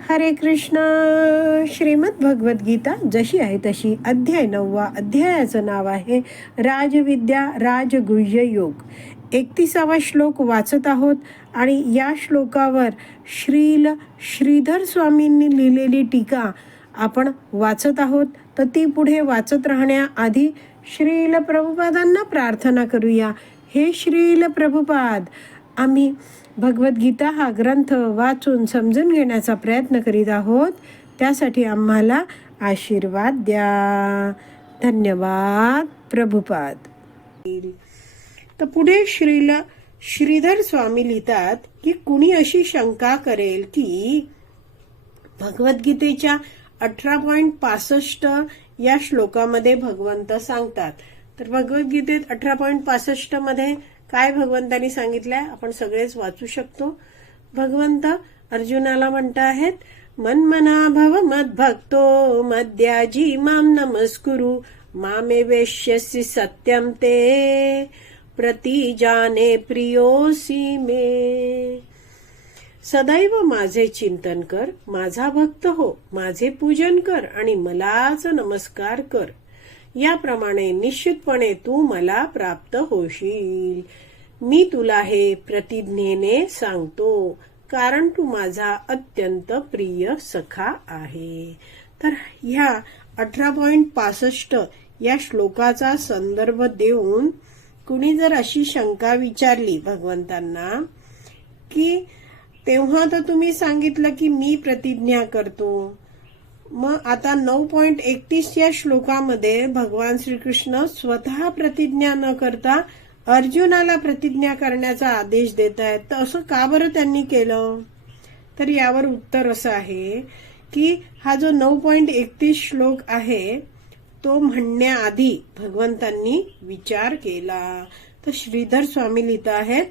हरे कृष्ण. श्रीमद भगवद्गीता जशी आहे तशी अध्याय नववा अध्यायाचं नाव आहे राजविद्या राजगुह्य योग. एकतीसावा श्लोक वाचत आहोत आणि या श्लोकावर श्रील श्रीधर स्वामींनी लिहिलेली टीका आपण वाचत आहोत. तर ती पुढे वाचत राहण्याआधी श्रील प्रभुपादांना प्रार्थना करूया. हे श्रील प्रभुपाद आम्ही भगवद्गीता हा ग्रंथ वाचून समजून घेण्याचा प्रयत्न करीत आहोत. त्यासाठी आम्हाला आशीर्वाद द्या. धन्यवाद. प्रभुपाद. तर पुढे श्रीला श्रीधर स्वामी लिहितात की कुणी अशी शंका करेल की भगवद्गीतेच्या अठरा पॉइंट पासष्ट या श्लोकामध्ये भगवंत सांगतात. तर भगवद्गीतेत अठरा पॉइंट पासष्टमध्ये काय भगवंतांनी सांगितलंय आपण सगळेच वाचू शकतो. भगवंत अर्जुनाला म्हणत आहेत मनमना भव मद्भक्तो मद्याजी माम नमस्कुरु मामे वेश्यसी सत्यम ते प्रतिजाने प्रियोसी मे. सदैव माझे चिंतन कर माझा भक्त हो माझे पूजन कर आणि मलाच नमस्कार कर. याप्रमाणे निश्चितपणे तू मला प्राप्त होशील. मी तुला हे प्रतिज्ञेने सांगतो कारण तू माझा अत्यंत प्रिय सखा आहे. तर ह्या अठरा पॉइंट पासष्ट या श्लोकाचा संदर्भ देऊन कुणी जर अशी शंका विचारली भगवंतांना की तेव्हा तर तुम्ही सांगितलं की मी प्रतिज्ञा करतो मग आता नऊ पॉइंट एकतीस या श्लोकामध्ये भगवान श्रीकृष्ण स्वतः प्रतिज्ञा न करता अर्जुनाला प्रतिज्ञा करण्याचा आदेश देत आहेत. तर असं का बरं त्यांनी केलं? तर यावर उत्तर असं आहे की हा जो नऊ पॉइंट एकतीस श्लोक आहे तो म्हणण्याआधी भगवंतांनी विचार केला. तर श्रीधर स्वामी लिहित आहेत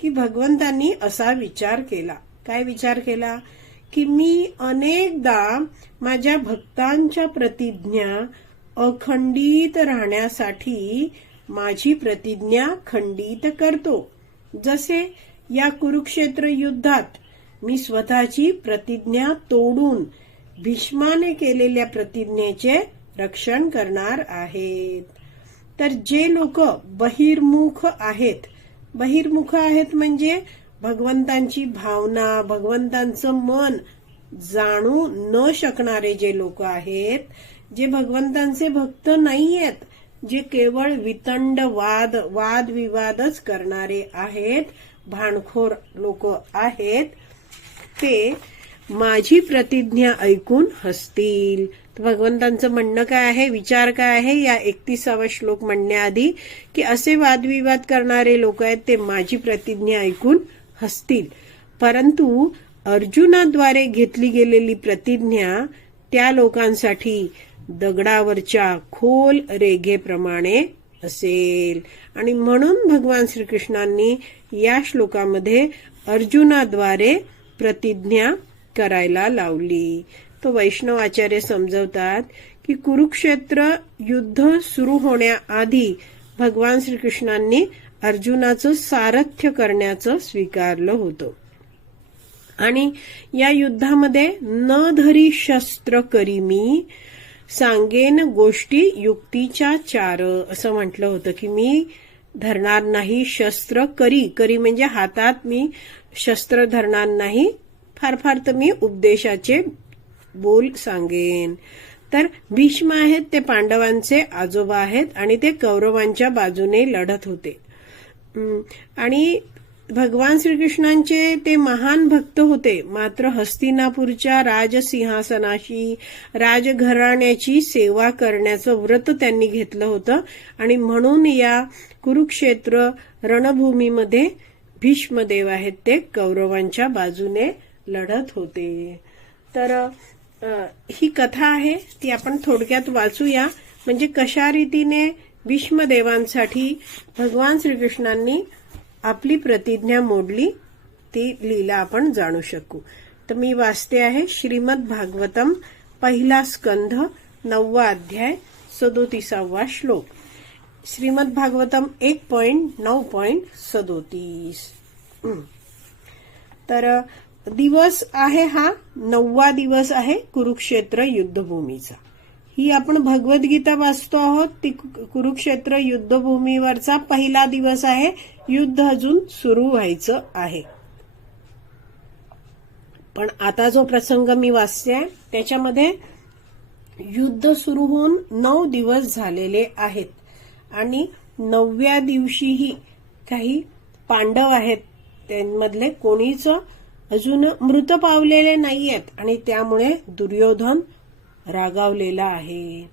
की भगवंतांनी असा विचार केला. काय विचार केला? की मी अनेकदा माझ्या भक्तांच्या प्रतिज्ञा अखंडित राहण्यासाठी माझी प्रतिज्ञा खंडित करतो. जसे या कुरुक्षेत्र युद्धात मी स्वतःची प्रतिज्ञा तोडून भीष्माने केलेल्या प्रतिज्ञेचे रक्षण करणार आहेत. तर जे लोक बहिर्मुख आहेत बहिर्मुख आहेत म्हणजे भगवंतांची भावना भगवंतांचं मन जाणू न शकणारे जे लोक आहेत जे भगवंतांचे भक्त नाही आहेत जे केवळ वितंड वाद वादविवादच करणारे आहेत भांडखोर लोक आहेत ते माझी प्रतिज्ञा ऐकून हसतील. भगवंतांचं म्हणणं काय आहे विचार काय आहे या एकतीसावा श्लोक म्हणण्याआधी की असे वादविवाद करणारे लोक आहेत ते माझी प्रतिज्ञा ऐकून हसतील. परंतु अर्जुनाद्वारे घेतली गेलेली प्रतिज्ञा त्या लोकांसाठी दगडावरच्या खोल रेघेप्रमाणे असेल. आणि म्हणून भगवान श्रीकृष्णांनी या श्लोकामध्ये अर्जुनाद्वारे प्रतिज्ञा करायला लावली. तो वैष्णव आचार्य समजवतात की कुरुक्षेत्र युद्ध सुरू होण्याआधी भगवान श्रीकृष्णांनी अर्जुनाचं सारथ्य करण्याचं स्वीकारलं होतं. आणि या युद्धामध्ये न धरी शस्त्र करी मी सांगेन गोष्टी युक्तीच्या चार असं म्हटलं होतं की मी धरणार नाही शस्त्र करी. करी म्हणजे हातात मी शस्त्र धरणार नाही फार फार तर मी उपदेशाचे बोल सांगेन. तर भीष्म आहेत ते पांडवांचे आजोबा आहेत आणि ते कौरवांच्या बाजूने लढत होते. आणि भगवान श्रीकृष्णांचे ते महान भक्त होते. मात्र हस्तिनापूरच्या राजसिंहासनाशी राजघराण्याची सेवा करण्याचं व्रत त्यांनी घेतलं होतं. आणि म्हणून या कुरुक्षेत्र रणभूमीमध्ये भीष्मदेव आहेत ते कौरवांच्या बाजूने लढत होते. तर ही कथा आहे ती आपण थोडक्यात वाचूया. म्हणजे कशा रीतीने भीष्मदेवांसाठी भगवान श्रीकृष्णांनी आपली प्रतिज्ञा मोडली. ती लीला आपण जाणू शकू. तर मी वाचते आहे श्रीमद भागवतम पहिला स्कंध नववा अध्याय सदोतीसावा श्लोक. श्रीमद भागवतम एक पॉइंट नऊ पॉइंट सदोतीस. तर दिवस आहे हा नववा दिवस आहे कुरुक्षेत्र युद्धभूमीचा. ही आपण भगवद्गीता वाचतो आहोत. ती कुरुक्षेत्र युद्धभूमीवरचा पहिला दिवस आहे. युद्ध अजून सुरू व्हायचं आहे. पण आता जो प्रसंग मी वाचते त्याच्यामध्ये युद्ध सुरू होऊन नऊ दिवस झालेले आहेत. आणि नवव्या दिवशीही काही पांडव आहेत त्यांमधले कोणीच अजून मृत पावलेले नाहीयेत. आणि त्यामुळे दुर्योधन रागावलेला आहे.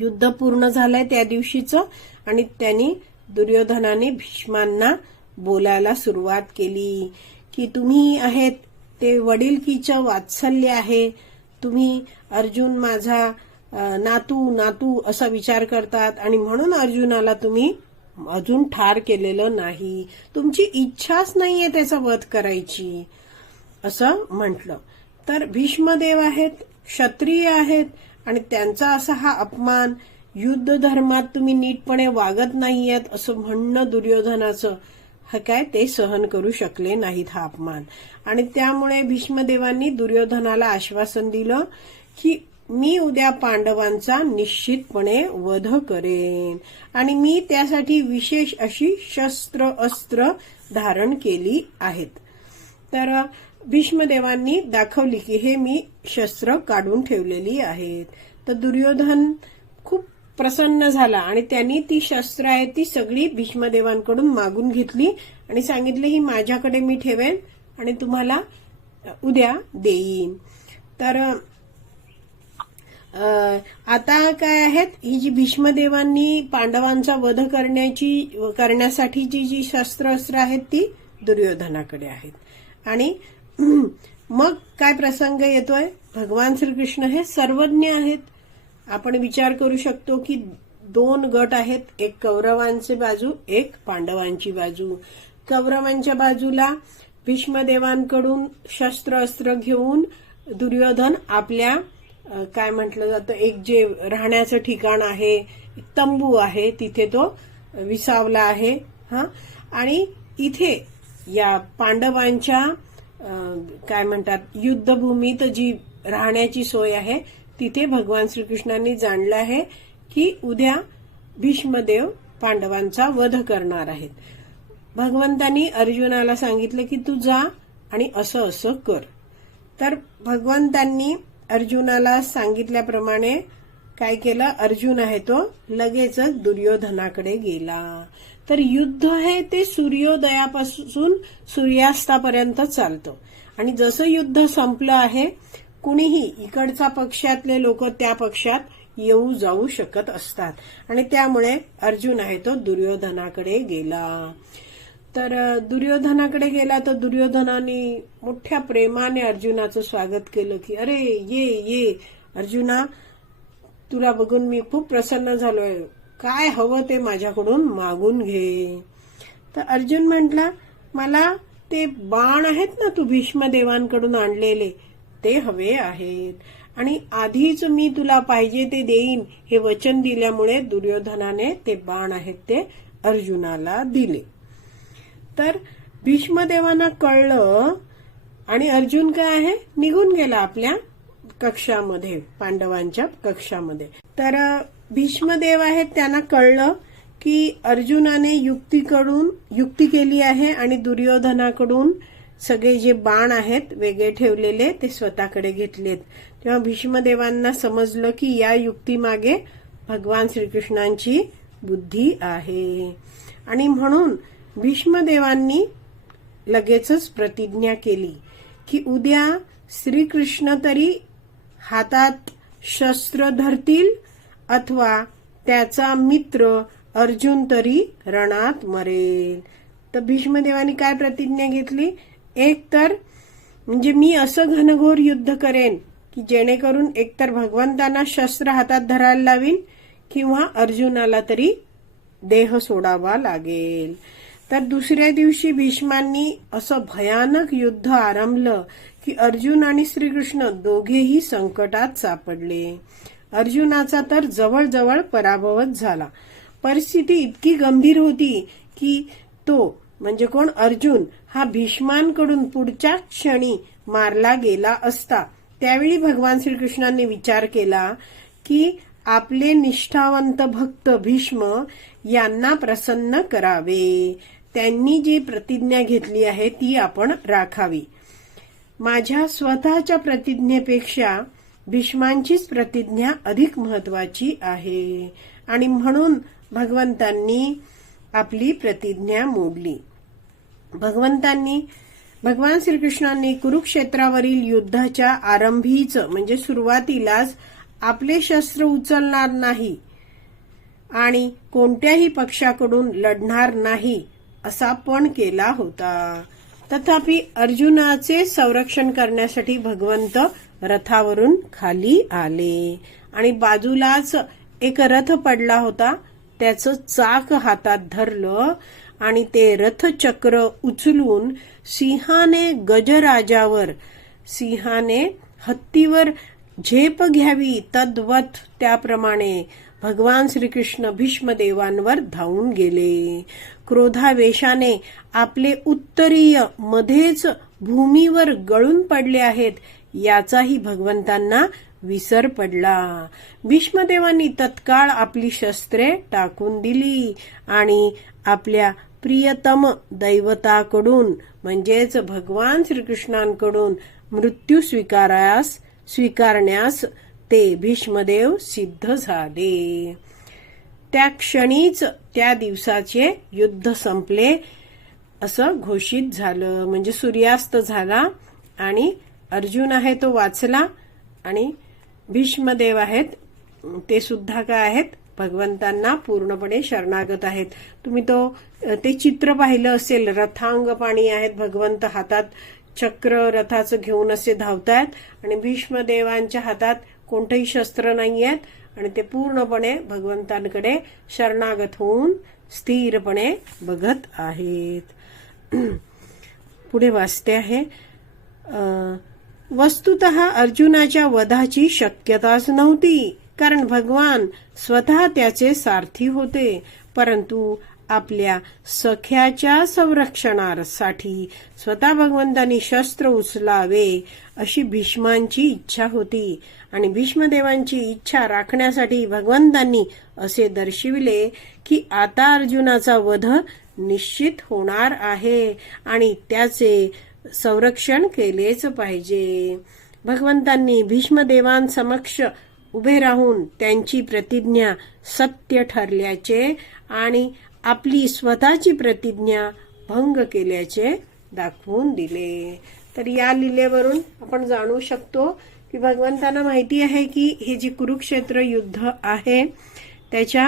युद्ध पूर्ण झालंय त्या दिवशीचं आणि त्यांनी दुर्योधनाने भीष्मांना बोलायला सुरुवात केली की तुम्ही आहेत ते वडीलकीचं वात्सल्य आहे. तुम्ही अर्जुन माझा नातू नातू असा विचार करतात आणि म्हणून अर्जुनाला तुम्ही अजून ठार केलेलं नाही. तुमची इच्छाच नाहीये त्याचा वध करायची. असं म्हटलं. तर भीष्मदेव आहेत क्षत्रिय आहेत आणि त्यांचा असा हा अपमान युद्ध धर्मात तुम्ही नीटपणे वागत नाहीयेत असं म्हणणं दुर्योधनाचं हा काय ते सहन करू शकले नाहीत हा अपमान. आणि त्यामुळे भीष्मदेवांनी दुर्योधनाला आश्वासन दिलं की मी उद्या पांडवांचा निश्चितपणे वध करेन. आणि मी त्यासाठी विशेष अशी शस्त्र अस्त्र धारण केली आहेत. तर भीष्मदेवांनी दाखवली की हे मी शस्त्र काढून ठेवलेली आहेत. तर दुर्योधन खूप प्रसन्न झाला आणि त्यांनी ती शस्त्र आहे ती सगळी भीष्मदेवांकडून मागून घेतली आणि सांगितले ही माझ्याकडे मी ठेवेन आणि तुम्हाला उद्या देईन. तर आता काय आहेत? ही जी भीष्मदेवांनी पांडवांचा वध करण्याची करण्यासाठीची जी शस्त्र अस्त्र आहेत ती दुर्योधनाकडे आहेत. आणि मग काय प्रसंग येतोय? भगवान श्रीकृष्ण हे सर्वज्ञ आहेत. आपण विचार करू शकतो की दोन गट आहेत. एक कौरवांचे बाजू एक पांडवांची बाजू. कौरवांच्या बाजूला भीष्मदेवांकडून शस्त्र अस्त्र घेऊन दुर्योधन आपल्या काय म्हटलं जातं एक जे राहण्याचं ठिकाण आहे तंबू आहे तिथे तो विसावला आहे. हा? आणि इथे या पांडवांच्या काय म्हणतात युद्धभूमीत जी राहण्याची सोय आहे तिथे भगवान श्रीकृष्णांनी जाणलं आहे की उद्या भीष्मदेव पांडवांचा वध करणार आहेत. भगवंतांनी अर्जुनाला सांगितलं की तू जा आणि असं असं कर. तर भगवंतांनी अर्जुनाला सांगितल्याप्रमाणे काय केलं? अर्जुन आहे तो लगेचच दुर्योधनाकडे गेला. तर युद्ध हे ते सूर्योदयापासून सूर्यास्तापर्यंत चालतं. आणि जसं युद्ध संपलं आहे कुणीही इकडचा पक्षातले लोक त्या पक्षात येऊ जाऊ शकत असतात. आणि त्यामुळे अर्जुन आहे तो दुर्योधनाकडे गेला. तर दुर्योधनाकडे गेला तर दुर्योधनाने मोठ्या प्रेमाने अर्जुनाचं स्वागत केलं की अरे ये ये अर्जुना तुला बघून मी खूप प्रसन्न झालोय. काय हवं ते माझ्याकडून मागून घे. तर अर्जुन म्हटला मला ते बाण आहेत ना तू भीष्मदेवांकडून आणलेले ते हवे आहेत. आणि आधीच मी तुला पाहिजे ते देईन. हे वचन दिल्यामुळे दुर्योधनाने ते बाण आहेत ते अर्जुनाला दिले. तर भीष्मदेवांना कळलं आणि अर्जुन काय आहे? निघून गेला आपल्या कक्षामध्ये पांडवांच्या कक्षामध्ये. तर भीष्मदेव आहेत त्यांना कळलं की अर्जुनाने युक्तीकडून युक्ती केली आहे आणि दुर्योधनाकडून सगळे जे बाण आहेत वेगळे ठेवलेले ते स्वतःकडे घेतलेत. तेव्हा भीष्मदेवांना समजलं की या युक्तीमागे भगवान श्रीकृष्णांची बुद्धी आहे. आणि म्हणून भीष्मदेवांनी लगेचच प्रतिज्ञा केली की उद्या श्रीकृष्ण तरी हातात शस्त्र धरतील अथवा त्याचा मित्र अर्जुन तरी रणात मरेल. तर भीष्मदेवानी काय प्रतिज्ञा घेतली? एक तर म्हणजे मी असं घनघोर युद्ध करेन की जेणेकरून एकतर भगवंतांना शस्त्र हातात धरायला लावीन किंवा अर्जुनाला तरी देह सोडावा लागेल. तर दुसऱ्या दिवशी भीष्मांनी असं भयानक युद्ध आरंभलं की अर्जुन आणि श्रीकृष्ण दोघेही संकटात सापडले. अर्जुनाचा तर जवळजवळ पराभवच झाला. परिस्थिती इतकी गंभीर होती की तो म्हणजे कोण? अर्जुन हा भीष्मांकडून पुढच्या क्षणी मारला गेला असता. त्यावेळी भगवान श्रीकृष्णांनी विचार केला की आपले निष्ठावंत भक्त भीष्म यांना प्रसन्न करावे. त्यांनी जी प्रतिज्ञा घेतली आहे ती आपण राखावी. माझ्या स्वतःच्या प्रतिज्ञेपेक्षा भीष्मांचीच प्रतिज्ञा अधिक महत्वाची आहे. आणि म्हणून भगवंतांनी आपली प्रतिज्ञा मोडली. भगवंतांनी भगवान श्रीकृष्णांनी कुरुक्षेत्रावरील युद्धाच्या आरंभीच म्हणजे सुरुवातीलाच आपले शस्त्र उचलणार नाही आणि कोणत्याही पक्षाकडून लढणार नाही असा पण केला होता. तथापि अर्जुनाचे संरक्षण करण्यासाठी भगवंत रथावरून खाली आले. आणि बाजूलाच एक रथ पडला होता. त्याचं चाक हातात धरलं आणि ते रथचक्र उचलून सिंहाने गजराजावर सिंहाने हत्तीवर झेप घ्यावी तद्वत त्याप्रमाणे भगवान श्रीकृष्ण भीष्मदेवांवर धावून गेले. क्रोधावेशाने आपले उत्तरीय मध्येच भूमीवर गळून पडले आहेत. याचाही भगवंतांना विसर पडला. भीष्मदेवांनी तत्काळ आपली शस्त्रे टाकून दिली आणि आपल्या प्रियतम दैवताकडून म्हणजेच भगवान श्रीकृष्णांकडून मृत्यू स्वीकारास स्वीकारण्यास ते भीष्मदेव सिद्ध झाले. त्या क्षणीच त्या दिवसाचे युद्ध संपले असं घोषित झालं. म्हणजे सूर्यास्त झाला आणि अर्जुन आहे तो वाचला आणि भीष्मदेव आहेत. ते सुद्धा काय आहेत? भगवंतांना पूर्णपणे शरणागत आहेत. तुम्ही तो ते चित्र पाहिलं असेल रथांग पाणी आहेत भगवंत हातात चक्र रथाचं घेऊन असे धावतायत आणि भीष्मदेवांच्या हातात कोणतंही शस्त्र नाही आहेत आणि ते पूर्णपणे भगवंतांकडे शरणागत होऊन स्थिरपणे बघत आहेत. पुढे वाचते आहे. वस्तुत अर्जुनाच्या वधाची शक्यताच नव्हती कारण भगवान स्वतः त्याचे सारथी होते परंतु आपल्या सख्याच्या संरक्षणासाठी स्वतः भगवंतांनी शस्त्र उचलावे अशी भीष्मांची इच्छा होती. आणि भीष्मदेवांची इच्छा राखण्यासाठी भगवंतांनी असे दर्शविले की आता अर्जुनाचा वध निश्चित होणार आहे आणि त्याचे संरक्षण केलेच पाहिजे. भगवंतांनी भीष्मदेवांसमक्ष उभे राहून त्यांची प्रतिज्ञा सत्य ठरल्याचे आणि आपली स्वतःची प्रतिज्ञा भंग केल्याचे दाखवून दिले. तर या लिलेवरून आपण जाणू शकतो की भगवंतांना माहिती आहे की हे जे कुरुक्षेत्र युद्ध आहे त्याच्या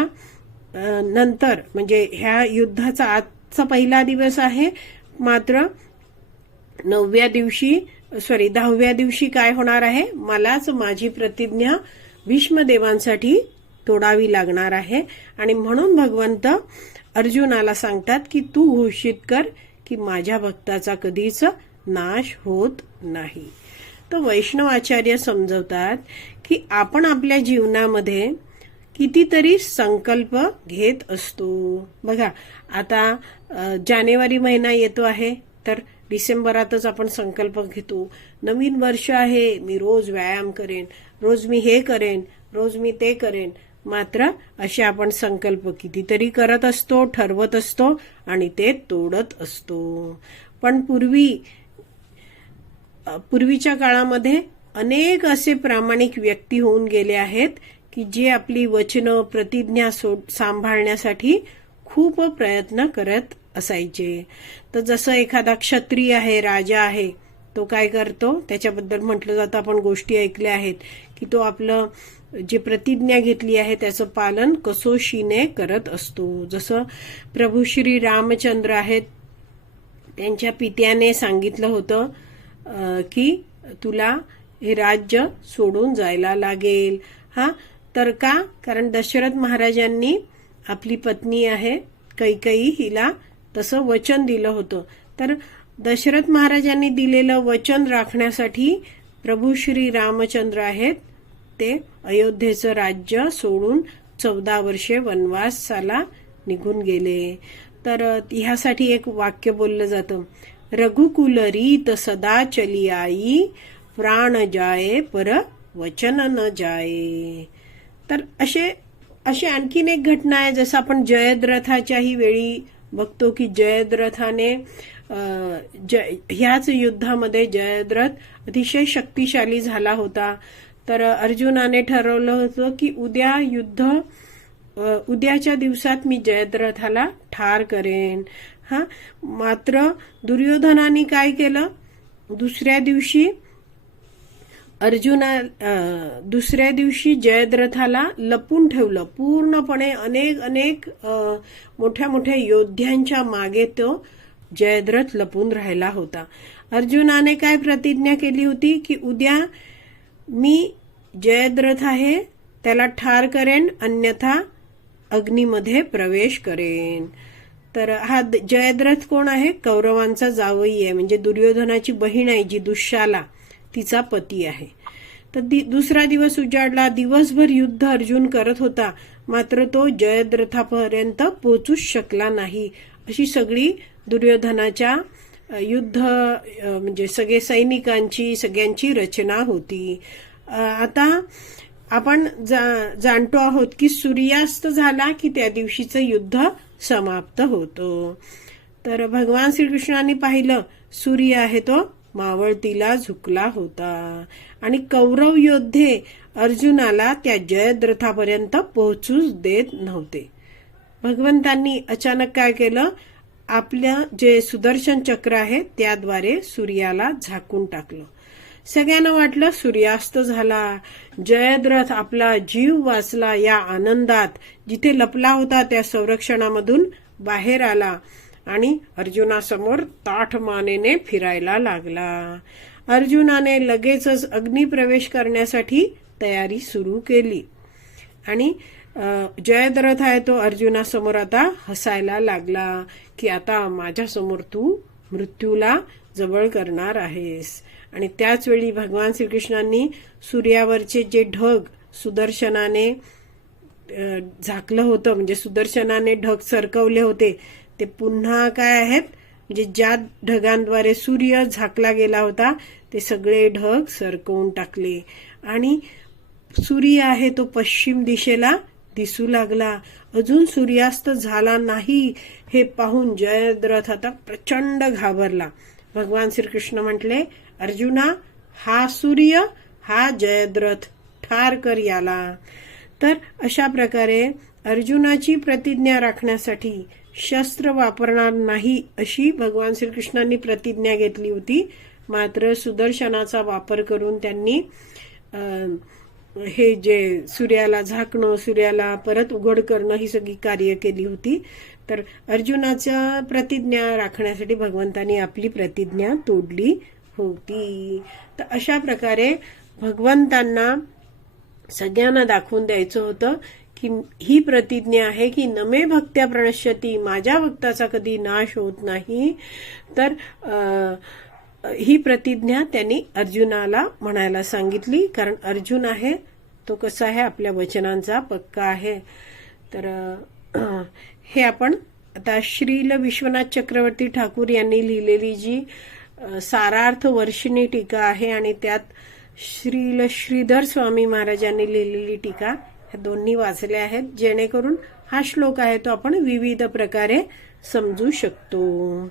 नंतर म्हणजे ह्या युद्धाचा आजचा पहिला दिवस आहे मात्र नवव्या दिवशी सॉरी दहाव्या दिवशी काय होणार आहे? मलाच माझी प्रतिज्ञा भीष्मदेवांसाठी तोडावी लागणार आहे. आणि म्हणून भगवंत अर्जुनाला सांगतात की तू घोषित कर की माझ्या भक्ताचा कधीच नाश होत नाही. तर वैष्णव आचार्य समजवतात की आपण आपल्या जीवनामध्ये कितीतरी संकल्प घेत असतो. बघा आता जानेवारी महिना येतो आहे तर डिसेंबरातच आपण संकल्प घेतो. नवीन वर्ष आहे मी रोज व्यायाम करेन रोज मी हे करेन रोज मी ते करेन. मात्र असे आपण संकल्प कितीतरी करत असतो ठरवत असतो आणि ते तोडत असतो. पण पूर्वी पूर्वीच्या काळामध्ये अनेक असे प्रामाणिक व्यक्ती होऊन गेले आहेत की जे आपली वचनं प्रतिज्ञा सांभाळण्यासाठी खूप प्रयत्न करत असायचे. तर जसं एखादा क्षत्रिय आहे राजा आहे तो काय करतो? त्याच्याबद्दल म्हटलं जातं आपण गोष्टी ऐकल्या आहेत की तो आपलं जे प्रतिज्ञा घेतली आहे त्याचं पालन कसोशीने करत असतो. जसं प्रभू श्री रामचंद्र आहेत त्यांच्या पित्याने सांगितलं होतं की तुला हे राज्य सोडून जायला लागेल. हा तर का? कारण दशरथ महाराजांनी आपली पत्नी आहे कैकई हिला तसं वचन दिलं होतं. तर दशरथ महाराजांनी दिलेलं वचन राखण्यासाठी प्रभू श्री रामचंद्र आहेत. ते अयोध्येचं राज्य सोडून चौदा वर्षे वनवासाला निघून गेले. तर ह्यासाठी एक वाक्य बोललं जातं. रघुकुल रीत सदा चली आई प्राण जाये पर वचन न जाये तर असे अशी आणखीन एक घटना आहे जसं आपण जयद्रथाच्याही वेळी बघतो की जयद्रथाने जय ह्याच युद्धामध्ये जयद्रथ अतिशय शक्तिशाली झाला होता. तर अर्जुनाने ठरवलं होतं की उद्या युद्ध उद्याच्या दिवसात मी जयद्रथाला ठार करेन. हा मात्र दुर्योधनाने काय केलं? दुसऱ्या दिवशी अर्जुना दुसऱ्या दिवशी जयद्रथाला लपून ठेवलं. पूर्णपणे अनेक अनेक मोठ्या मोठ्या योद्ध्यांच्या मागे तो जयद्रथ लपून राहिला होता. अर्जुनाने काय प्रतिज्ञा केली होती की उद्या मी जयद्रथ आहे त्याला ठार करेन अन्यथा अग्नीमध्ये प्रवेश करेन. तर हा द- जयद्रथ कोण आहे? कौरवांचा जावई आहे. म्हणजे दुर्योधनाची बहीण आहे जी दुःशाला तिचा पती आहे. तर दि- दुसरा दिवस उजाडला दिवसभर युद्ध अर्जुन करत होता. मात्र तो जयद्रथापर्यंत पोचूच शकला नाही. अशी सगळी दुर्योधनाच्या युद्ध म्हणजे सगळे सैनिकांची सगळ्यांची रचना होती. आता आपण जा- जाणतो आहोत की सूर्यास्त झाला की त्या दिवशीचं युद्ध समाप्त होतो. तर भगवान श्रीकृष्णाने पाहिलं सूर्य आहे तो मावळतीला झुकला होता. आणि कौरव योद्धे अर्जुनाला त्या जयद्रथापर्यंत पोहोचूच देत नव्हते. भगवंतांनी अचानक काय केलं? आपलं जे सुदर्शन चक्र आहे त्याद्वारे सूर्याला झाकून टाकलं. सगळ्यांना वाटलं सूर्यास्त झाला. जयद्रथ आपला जीव वाचला या आनंदात. जिथे लपला होता त्या संरक्षणामधून बाहेर आला. आणि अर्जुनासमोर ताठ मानेने फिरायला लागला. अर्जुनाने लगेचच अग्निप्रवेश करण्यासाठी तयारी सुरू केली. आणि जयद्रथ आहे तो अर्जुनासमोर आता हसायला लागला की आता माझ्यासमोर तू मृत्यूला जवळ करणार आहेस. आणि त्याच वेळी भगवान श्रीकृष्णांनी सूर्यावरचे जे ढग सुदर्शनाने झाकलं होतं म्हणजे सुदर्शनाने ढग सरकवले होते ते पुन्हा काय आहेत? म्हणजे ज्या ढगांद्वारे सूर्य झाकला गेला होता ते सगळे ढग सरकवून टाकले. आणि सूर्य आहे तो पश्चिम दिशेला दिसू लागला. अजून सूर्यास्त झाला नाही हे पाहून जयद्रथ आता प्रचंड घाबरला. भगवान श्रीकृष्ण म्हटले अर्जुना हा सूर्य हा जयद्रथ ठार कर याला. तर अशा प्रकारे अर्जुनाची प्रतिज्ञा राखण्यासाठी शस्त्र वापरणार नाही अशी भगवान श्रीकृष्णांनी प्रतिज्ञा घेतली होती. मात्र सुदर्शनाचा वापर करून त्यांनी हे जे सूर्याला झाकणं सूर्याला परत उघड करणं ही सगळी कार्य केली होती. तर अर्जुनाच्या प्रतिज्ञा राखण्यासाठी भगवंतानी आपली प्रतिज्ञा तोडली होती. तर अशा प्रकारे भगवंतांना सगळ्यांना दाखवून द्यायचं होतं. की ही प्रतिज्ञा आहे की नमे भक्त्या प्रणश्यती माझ्या भक्ताचा कधी नाश होत नाही. तर ही प्रतिज्ञा त्यांनी अर्जुनाला म्हणायला सांगितली. कारण अर्जुन आहे तो कसा आहे आपल्या वचनांचा पक्का आहे. तर हे आपण आता श्रील विश्वनाथ चक्रवर्ती ठाकूर यांनी लिहिलेली जी सारार्थ वर्षिणी टीका आहे आणि त्यात श्रील श्रीधर स्वामी महाराजांनी लिहिलेली टीका ह्या दोन्ही वाचल्या आहेत. जेणेकरून हा श्लोक आहे तो आपण विविध प्रकारे समजू शकतो.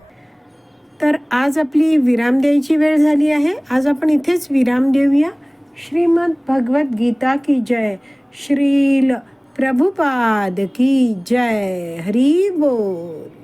तर आज आपली विराम द्यायची वेळ झाली आहे. आज आपण इथेच विराम देऊया. श्रीमद भगवत गीता की जय. श्रील प्रभुपाद की जय. हरी बोल.